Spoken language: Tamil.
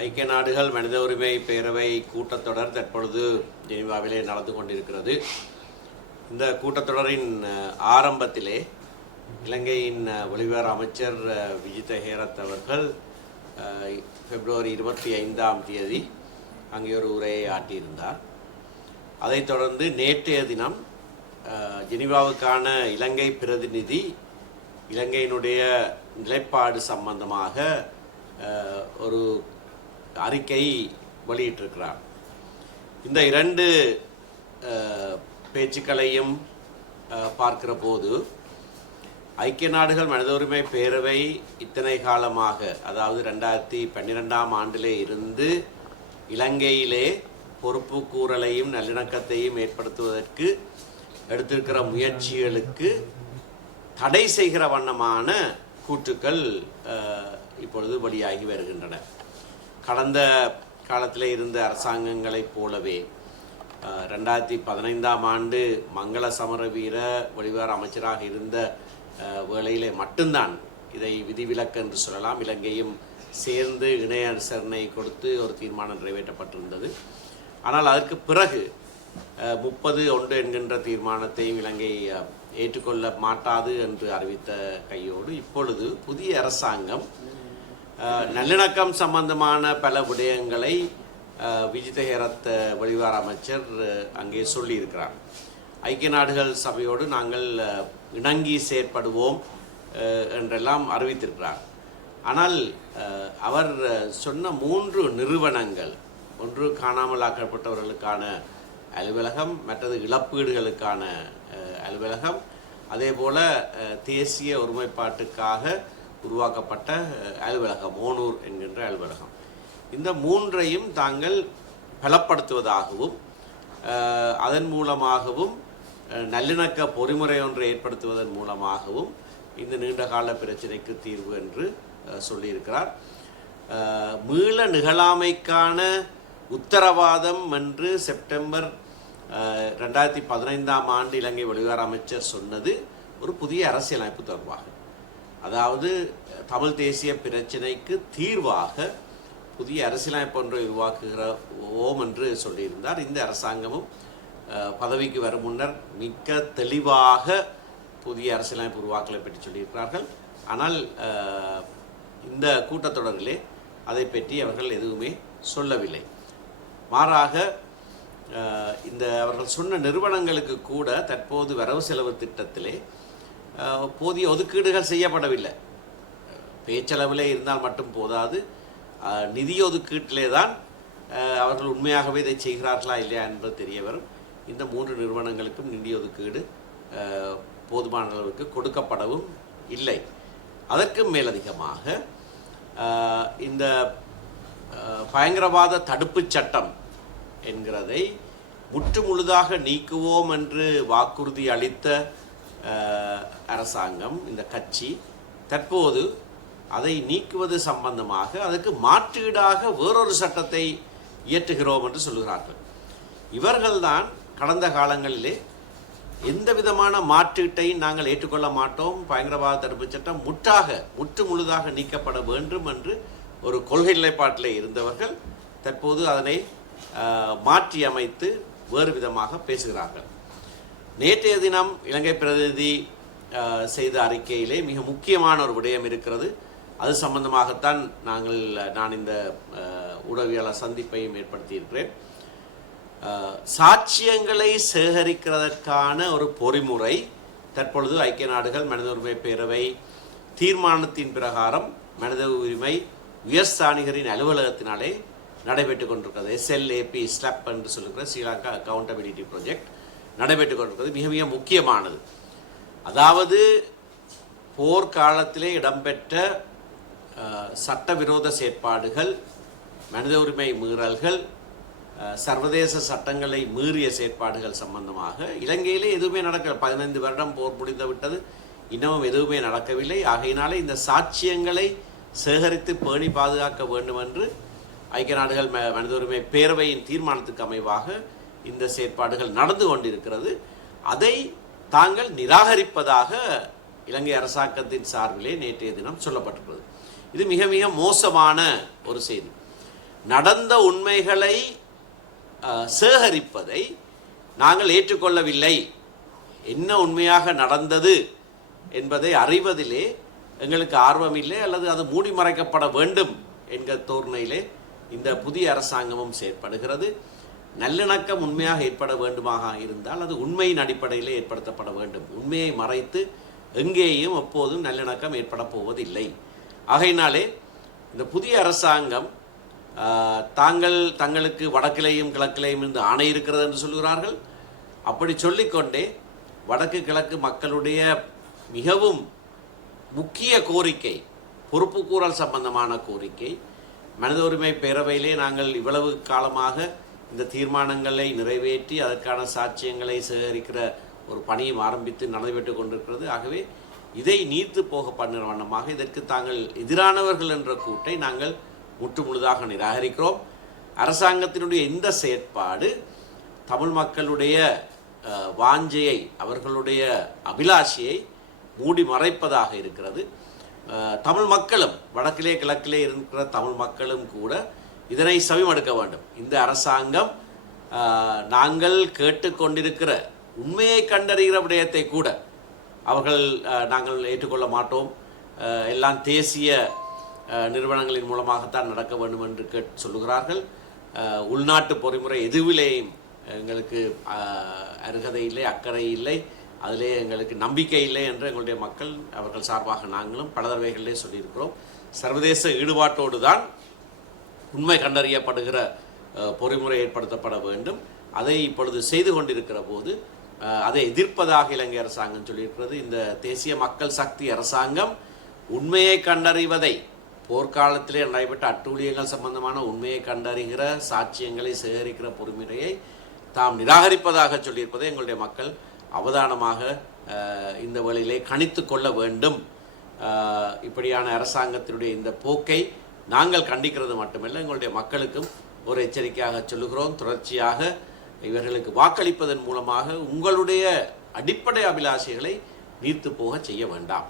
ஐக்கிய நாடுகள் மனித உரிமை பேரவை கூட்டத்தொடர் தற்பொழுது ஜெனீவாவிலே நடந்து கொண்டிருக்கிறது. இந்த கூட்டத்தொடரின் ஆரம்பத்திலே இலங்கையின் வெளிவிவகார அமைச்சர் விஜித ஹேரத் அவர்கள் பிப்ரவரி 25 அங்கே ஒரு உரையை ஆற்றியிருந்தார். அதைத் தொடர்ந்து நேற்றைய தினம் ஜெனீவாவுக்கான இலங்கை பிரதிநிதி இலங்கையினுடைய நிலைப்பாடு சம்பந்தமாக ஒரு அறிக்கை வெளியிட்டிருக்கிறார். இந்த இரண்டு பேச்சுக்களையும் பார்க்கிற போது ஐக்கிய நாடுகள் மனித உரிமை பேரவை இத்தனை காலமாக, அதாவது 2012 ஆண்டிலே இருந்து இலங்கையிலே பொறுப்பு கூறலையும் நல்லிணக்கத்தையும் ஏற்படுத்துவதற்கு எடுத்திருக்கிற முயற்சிகளுக்கு தடை செய்கிற வண்ணமான கூற்றுக்கள் இப்பொழுது வெளியாகி வருகின்றன. கடந்த காலத்தில் இருந்த அரசாங்கங்களைப் போலவே 2015 ஆண்டு மங்கள சமரவீர வெளிவிவகார அமைச்சராக இருந்த வேளையிலே மட்டும்தான் இதை விதிவிலக்கு என்று சொல்லலாம். இலங்கையும் சேர்ந்து இணைய அனுசரணை கொடுத்து ஒரு தீர்மானம் நிறைவேற்றப்பட்டிருந்தது. ஆனால் அதற்கு பிறகு 30-1 என்கின்ற தீர்மானத்தையும் இலங்கை ஏற்றுக்கொள்ள மாட்டாது என்று அறிவித்த கையோடு இப்பொழுது புதிய அரசாங்கம் நல்லிணக்கம் சம்பந்தமான பல விடயங்களை விஜித ஹேரத் வெளிவிவகார அமைச்சர் அங்கே சொல்லியிருக்கிறார். ஐக்கிய நாடுகள் சபையோடு நாங்கள் இணங்கி செயற்படுவோம் என்றெல்லாம் அறிவித்திருக்கிறார். ஆனால் அவர் சொன்ன 3 நிறுவனங்கள், ஒன்று காணாமலாக்கப்பட்டவர்களுக்கான அலுவலகம், மற்றது இழப்பீடுகளுக்கான அலுவலகம், அதே போல் தேசிய ஒருமைப்பாட்டுக்காக உருவாக்கப்பட்ட அலுவலகம் ஓனூர் என்கின்ற அலுவலகம், இந்த 3ஐயும் தாங்கள் பலப்படுத்துவதாகவும் அதன் மூலமாகவும் நல்லிணக்க பொறிமுறை ஒன்றை ஏற்படுத்துவதன் மூலமாகவும் இந்த நீண்டகால பிரச்சனைக்கு தீர்வு என்று சொல்லியிருக்கிறார். மீள நிகழாமைக்கான உத்தரவாதம் என்று செப்டம்பர் 2015 ஆண்டு இலங்கை வெளிவிவகார அமைச்சர் சொன்னது ஒரு புதிய அரசியலமைப்பு தொடர்பாக, அதாவது தமிழ் தேசிய பிரச்சினைக்கு தீர்வாக புதிய அரசியலமைப்பு ஒன்றை உருவாக்குகிறோம் என்று சொல்லியிருந்தார். இந்த அரசாங்கமும் பதவிக்கு வரும் முன்னர் மிக தெளிவாக புதிய அரசியலமைப்பு உருவாக்கலை பற்றி சொல்லியிருக்கிறார்கள். ஆனால் இந்த கூட்டத்தொடரிலே அதை பற்றி அவர்கள் எதுவுமே சொல்லவில்லை. மாறாக இந்த அவர்கள் சொன்ன நிறுவனங்களுக்கு கூட தற்போது வரவு செலவு திட்டத்திலே போதிய ஒதுக்கீடுகள் செய்யப்படவில்லை. பேச்சளவிலே இருந்தால் மட்டும் போதாது, நிதி ஒதுக்கீட்டிலே தான் அவர்கள் உண்மையாகவே இதை செய்கிறார்களா இல்லையா என்பது தெரிய வரும். இந்த 3 நிறுவனங்களுக்கும் நிதி ஒதுக்கீடு போதுமான அளவுக்கு கொடுக்கப்படவும் இல்லை. அதற்கு மேலதிகமாக இந்த பயங்கரவாத தடுப்பு சட்டம் என்கிறதை முற்று முழுதாக நீக்குவோம் என்று வாக்குறுதி அளித்த அரசாங்கம், இந்த கட்சி தற்போது அதை நீக்குவது சம்பந்தமாக அதற்கு மாற்றீடாக வேறொரு சட்டத்தை இயற்றுகிறோம் என்று சொல்கிறார்கள். இவர்கள்தான் கடந்த காலங்களிலே எந்த விதமான மாற்றீட்டை நாங்கள் ஏற்றுக்கொள்ள மாட்டோம், பயங்கரவாத தடுப்பு சட்டம் முற்று முழுதாக நீக்கப்பட வேண்டும் என்று ஒரு கொள்கை நிலைப்பாட்டிலே இருந்தவர்கள் தற்போது அதனை மாற்றி அமைத்து வேறு விதமாக பேசுகிறார்கள். நேற்றைய தினம் இலங்கை பிரதிநிதி செய்த அறிக்கையிலே மிக முக்கியமான ஒரு விடயம் இருக்கிறது. அது சம்பந்தமாகத்தான் நான் இந்த ஊடகவியலாளர் சந்திப்பையும் ஏற்படுத்தியிருக்கிறேன். சாட்சியங்களை சேகரிக்கிறதற்கான ஒரு பொறிமுறை தற்பொழுது ஐக்கிய நாடுகள் மனித உரிமை பேரவை தீர்மானத்தின் பிரகாரம் மனித உரிமை உயர்ஸ்தானிகரின் அலுவலகத்தினாலே நடைபெற்றுக் கொண்டிருக்கிறது. SLAP ஸ்லப் என்று சொல்லுகிற ஸ்ரீலங்கா அக்கௌண்டபிலிட்டி ப்ராஜெக்ட் நடைபெற்றுக் கொண்டிருக்கிறது. மிக மிக முக்கியமானது. அதாவது போர்க்காலத்திலே இடம்பெற்ற சட்டவிரோத செயற்பாடுகள், மனித உரிமை மீறல்கள், சர்வதேச சட்டங்களை மீறிய செயற்பாடுகள் சம்பந்தமாக இலங்கையிலே எதுவுமே நடக்கவில்லை. 15 வருடம் போர் முடிந்து விட்டது, இன்னமும் எதுவுமே நடக்கவில்லை. ஆகையினாலே இந்த சாட்சியங்களை சேகரித்து பேணி பாதுகாக்க வேண்டும் என்று ஐக்கிய நாடுகள் மனித உரிமை பேரவையின் தீர்மானத்துக்கு அமைவாக இந்த செயற்பாடுகள் நடந்து கொண்டிருக்கிறது. அதை தாங்கள் நிராகரிப்பதாக இலங்கை அரசாங்கத்தின் சார்பிலே நேற்றைய தினம் சொல்லப்பட்டிருக்கிறது. இது மிக மிக மோசமான ஒரு செய்தி. நடந்த உண்மைகளை சேகரிப்பதை நாங்கள் ஏற்றுக்கொள்ளவில்லை. என்ன உண்மையாக நடந்தது என்பதை அறிவதிலே எங்களுக்கு ஆர்வம் இல்லை, அல்லது அது மூடி மறைக்கப்பட வேண்டும் என்கிற தோரணையிலே இந்த புதிய அரசாங்கமும் செயற்படுகிறது. நல்லிணக்கம் உண்மையாக ஏற்பட வேண்டுமாக இருந்தால் அது உண்மையின் அடிப்படையிலே ஏற்படுத்தப்பட வேண்டும். உண்மையை மறைத்து எங்கேயும் எப்போதும் நல்லிணக்கம் ஏற்பட போவதில்லை. ஆகையினாலே இந்த புதிய அரசாங்கம் தங்களுக்கு வடக்கிலேயும் கிழக்கிலேயும் இருந்து ஆணை இருக்கிறது என்று சொல்கிறார்கள். அப்படி சொல்லிக்கொண்டே வடக்கு கிழக்கு மக்களுடைய மிகவும் முக்கிய கோரிக்கை, பொறுப்புக்கூறல் சம்பந்தமான கோரிக்கை, மனித உரிமை பேரவையிலே நாங்கள் இவ்வளவு காலமாக இந்த தீர்மானங்களை நிறைவேற்றி அதற்கான சாட்சியங்களை சேகரிக்கிற ஒரு பணியும் ஆரம்பித்து நடைபெற்று கொண்டிருக்கிறது. ஆகவே இதை நீர்த்து போக பண்ணுற வண்ணமாக இதற்கு தாங்கள் எதிரானவர்கள் என்ற கூட்டை நாங்கள் முற்று முழுதாக நிராகரிக்கிறோம். அரசாங்கத்தினுடைய இந்த செயற்பாடு தமிழ் மக்களுடைய வாஞ்சையை, அவர்களுடைய அபிலாஷையை மூடி மறைப்பதாக இருக்கிறது. தமிழ் மக்களும், வடக்கிலே கிழக்கிலே இருக்கிற தமிழ் மக்களும் கூட இதனை செவிமடுக்க வேண்டும். இந்த அரசாங்கம் நாங்கள் கேட்டுக்கொண்டிருக்கிற உண்மையை கண்டறிகிற விடயத்தை கூட அவர்கள் நாங்கள் ஏற்றுக்கொள்ள மாட்டோம், எல்லாம் தேசிய நிறுவனங்களின் மூலமாகத்தான் நடக்க வேண்டும் என்று சொல்லுகிறார்கள். உள்நாட்டு பொறிமுறை எதுவிலேயும் எங்களுக்கு அருகதை இல்லை, அக்கறை இல்லை, அதிலே எங்களுக்கு நம்பிக்கை இல்லை என்று எங்களுடைய மக்கள், அவர்கள் சார்பாக நாங்களும் பல தடவைகளிலே சொல்லியிருக்கிறோம். சர்வதேச ஈடுபாட்டோடு தான் உண்மை கண்டறியப்படுகிற பொறிமுறை ஏற்படுத்தப்பட வேண்டும். அதை இப்பொழுது செய்து கொண்டிருக்கிற போது அதை எதிர்ப்பதாக இலங்கை அரசாங்கம் சொல்லியிருக்கிறது. இந்த தேசிய மக்கள் சக்தி அரசாங்கம் உண்மையை கண்டறிவதை, போர்க்காலத்திலே நடைபெற்ற அட்டூழியங்கள் சம்பந்தமான உண்மையை கண்டறிகிற சாட்சியங்களை சேகரிக்கிற பொறிமுறையை தாம் நிராகரிப்பதாக சொல்லியிருப்பதை எங்களுடைய மக்கள் அவதானமாக இந்த வழியிலே கணித்து கொள்ள வேண்டும். இப்படியான அரசாங்கத்தினுடைய இந்த போக்கை நாங்கள் கண்டிக்கிறது மட்டுமல்ல, எங்களுடைய மக்களுக்கும் ஒரு எச்சரிக்கையாக சொல்லுகிறோம். தொடர்ச்சியாக இவர்களுக்கு வாக்களிப்பதன் மூலமாக உங்களுடைய அடிப்படை அபிலாஷைகளை நீர்த்து போக செய்ய வேண்டாம்.